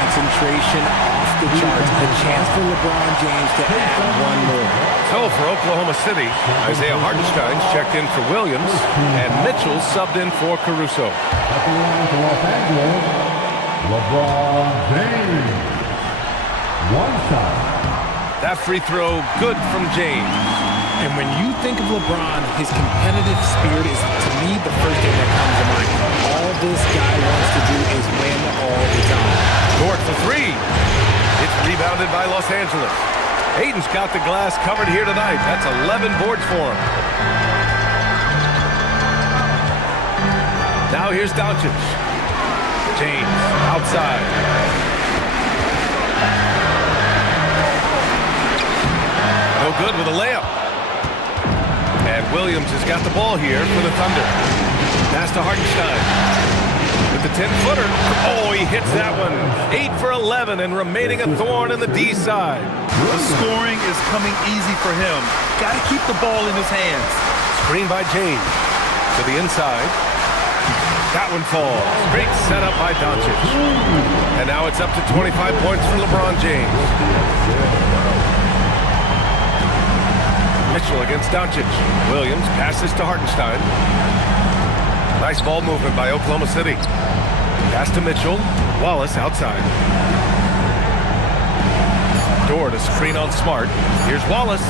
Concentration off the charts. A chance for LeBron James to add one more. So for Oklahoma City, Isaiah Hartenstein's checked in for Williams, and Mitchell subbed in for Caruso. At the line for Los Angeles, LeBron James. One shot. That free throw, good from James. And when you think of LeBron, his competitive spirit is, to me, the first thing that comes to mind. All this guy wants to do is win all the time. Dort for three. It's rebounded by Los Angeles. Ayton's got the glass covered here tonight. That's 11 boards for him. Now here's Doncic. James outside. good with a layup. And Williams has got the ball here for the Thunder. Pass to Hartenstein. With the 10-footer. Oh, he hits that one. 8 for 11 and remaining a thorn in the D side. The scoring is coming easy for him. Got to keep the ball in his hands. Screen by James. To the inside. That one falls. Great setup by Doncic. And now it's up to 25 points for LeBron James. Mitchell against Doncic. Williams passes to Hartenstein. Nice ball movement by Oklahoma City. Pass to Mitchell. Wallace outside. Dort to screen on Smart. Here's Wallace.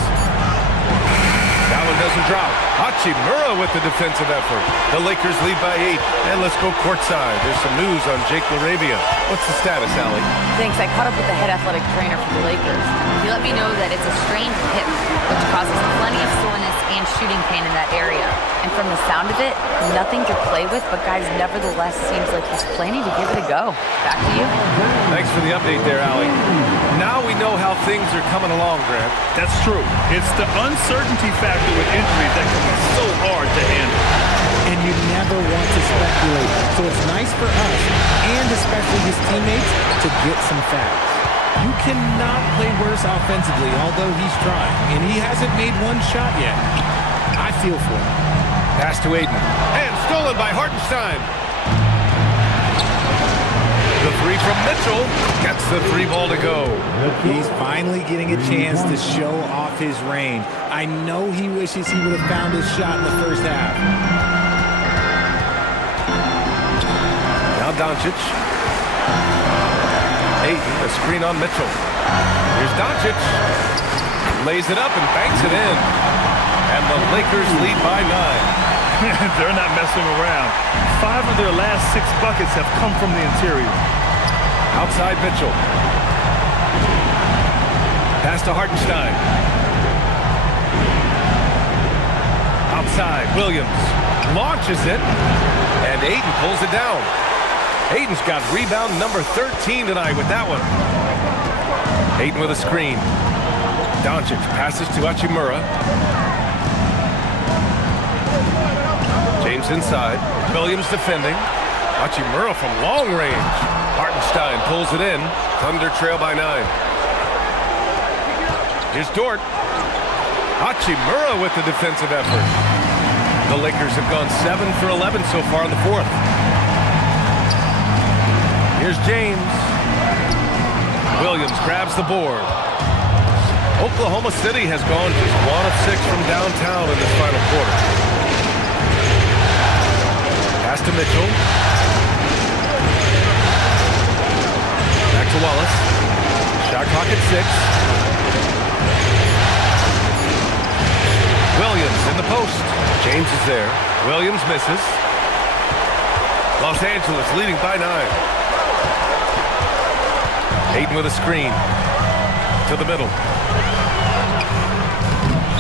That one doesn't drop. Hachimura with the defensive effort. The Lakers lead by 8. And let's go courtside. There's some news on Jake LaRavia. What's the status, Allie? Thanks. I caught up with the head athletic trainer for the Lakers. He let me know that it's a strained hip, which causes plenty of soreness and shooting pain in that area. And from the sound of it, nothing to play with, but guys, nevertheless, seems like he's planning to give it a go. Back to you. Thanks for the update there, Allie. Now we know how things are coming along, Grant. That's true. It's the uncertainty factor with injuries that can be so hard to handle. And you never want to speculate. So it's nice for us, and especially his teammates, to get some facts. You cannot play worse offensively, although he's trying. And he hasn't made one shot yet. I feel for him. Pass to Aiden. And stolen by Hartenstein. The three from Mitchell gets the 3 ball to go. He's finally getting a chance to show off his range. I know he wishes he would have found his shot in the first half. Now Doncic. Aiden, a screen on Mitchell. Here's Doncic. Lays it up and banks it in. And the Lakers lead by 9. They're not messing around. 5 of their last 6 buckets have come from the interior. Outside Mitchell. Pass to Hartenstein. Outside Williams. Launches it. And Aiden pulls it down. Aiden's got rebound number 13 tonight with that one. Aiden with a screen. Doncic passes to Hachimura. James inside. Williams defending. Hachimura from long range. Hartenstein pulls it in. Thunder trail by 9. Here's Dort. Hachimura with the defensive effort. The Lakers have gone 7 for 11 so far in the 4th. Here's James. Williams grabs the board. Oklahoma City has gone just 1 of 6 from downtown in this final quarter. Pass to Mitchell. Back to Wallace. Shot clock at 6. Williams in the post. James is there. Williams misses. Los Angeles leading by 9. Aiden with a screen. To the middle.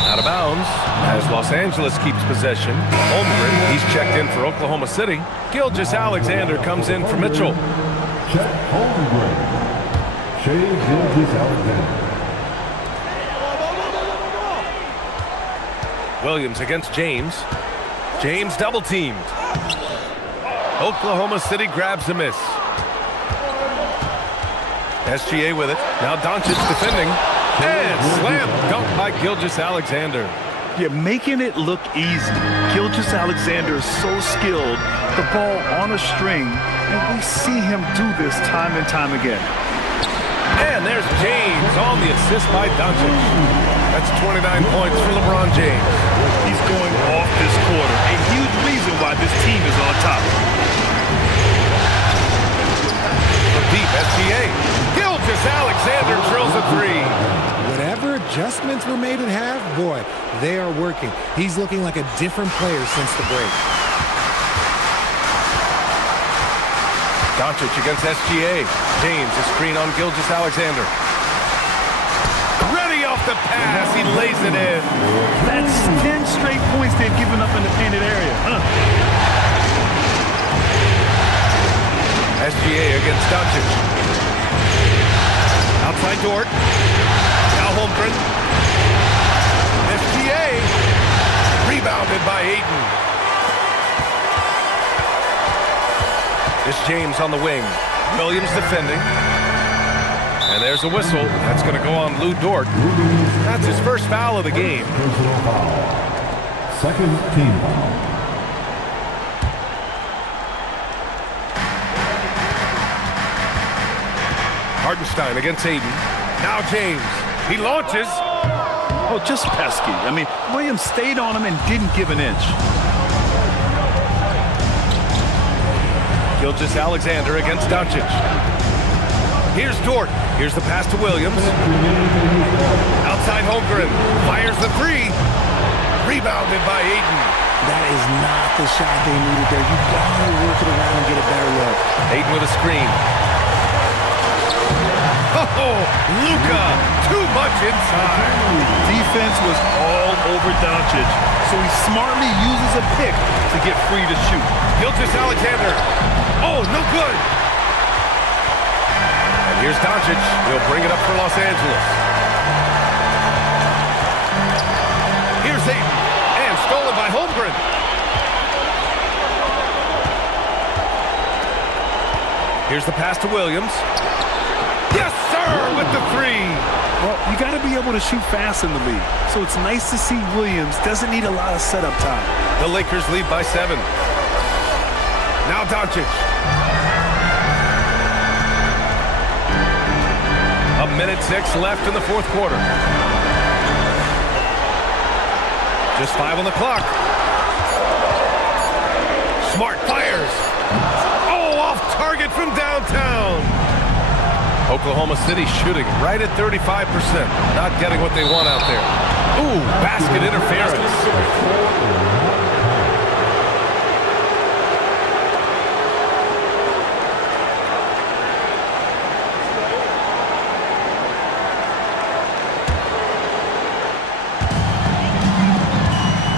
Out of bounds as Los Angeles keeps possession. Holmgren, he's checked in for Oklahoma City. Gilgeous-Alexander comes in for Mitchell. Check Holmgren. Shea Gilgeous-Alexander. Williams against James. James double teamed. Oklahoma City grabs a miss. SGA with it. Now Doncic defending. And slam dunk by Gilgeous-Alexander. Yeah, making it look easy. Gilgeous-Alexander is so skilled. The ball on a string, and we see him do this time and time again. And there's James on the assist by Doncic. That's 29 points for LeBron James. He's going off this quarter. A huge reason why this team is on top. From deep, SGA. Gilgeous-Alexander drills a 3. Whatever adjustments were made at half, boy, they are working. He's looking like a different player since the break. Doncic against SGA. James, a screen on Gilgeous-Alexander. Ready off the pass. He lays it in. That's 10 straight points they've given up in the painted area. SGA against Doncic. Outside Dort. Now Holmgren. James on the wing. Williams defending. And there's a whistle. That's going to go on Lou Dort. That's his first foul of the game. Personal foul. Second team foul. Hartenstein against Aiden. Now James. He launches. Oh, just pesky. I mean, Williams stayed on him and didn't give an inch. Gilgeous-Alexander against Doncic. Here's Dort. Here's the pass to Williams. Outside Holmgren. Fires the three. Rebounded by Aiden. That is not the shot they needed there. You gotta work it around and get a better look. Aiden with a screen. Oh, Luka, too much inside. Defense was all over Doncic, so he smartly uses a pick to get free to shoot. Gilgeous-Alexander. Oh, no good. And here's Doncic. He'll bring it up for Los Angeles. Here's Aiden. And stolen by Holmgren. Here's the pass to Williams. Yes, sir, with the three. Well, you got to be able to shoot fast in the league, so it's nice to see Williams doesn't need a lot of setup time. The Lakers lead by 7. Now Doncic. A minute 6 left in the fourth quarter. Just 5 on the clock. Smart fires. Oh, off target from downtown. Oklahoma City shooting right at 35%. Not getting what they want out there. Ooh, basket interference.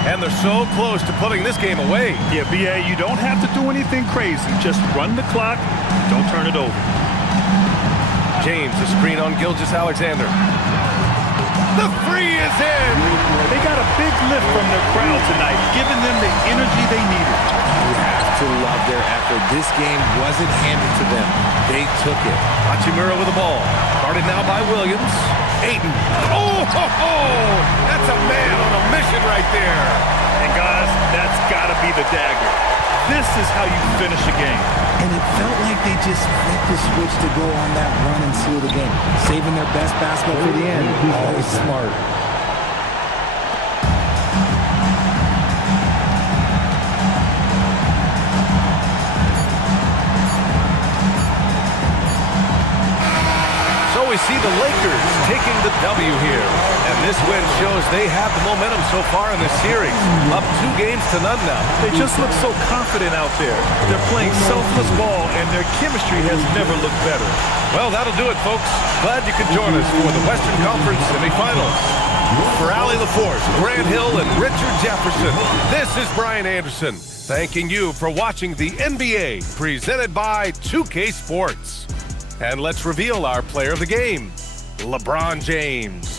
And they're so close to putting this game away. Yeah, B.A., you don't have to do anything crazy. Just run the clock. Don't turn it over. James, a screen on Gilgeous-Alexander. The three is in! They got a big lift from their crowd tonight, giving them the energy they needed. You have to love their effort. This game wasn't handed to them. They took it. Hachimura with the ball. Guarded now by Williams. Aiden. Oh, ho, ho! That's a man on a mission right there. And guys, that's got to be the dagger. This is how you finish a game. And it felt like they just flipped the switch to go on that run and seal the game. Saving their best basketball for the end. Always smart. So we see the Lakers taking the W here. And this win shows they have the momentum so far in this series. Up 2 games to none now. They just look so confident out there. They're playing selfless ball, and their chemistry has never looked better. Well, that'll do it, folks. Glad you could join us for the Western Conference semifinals. For Allie LaForce, Grant Hill, and Richard Jefferson, this is Brian Anderson, thanking you for watching the NBA presented by 2K Sports. And let's reveal our player of the game, LeBron James.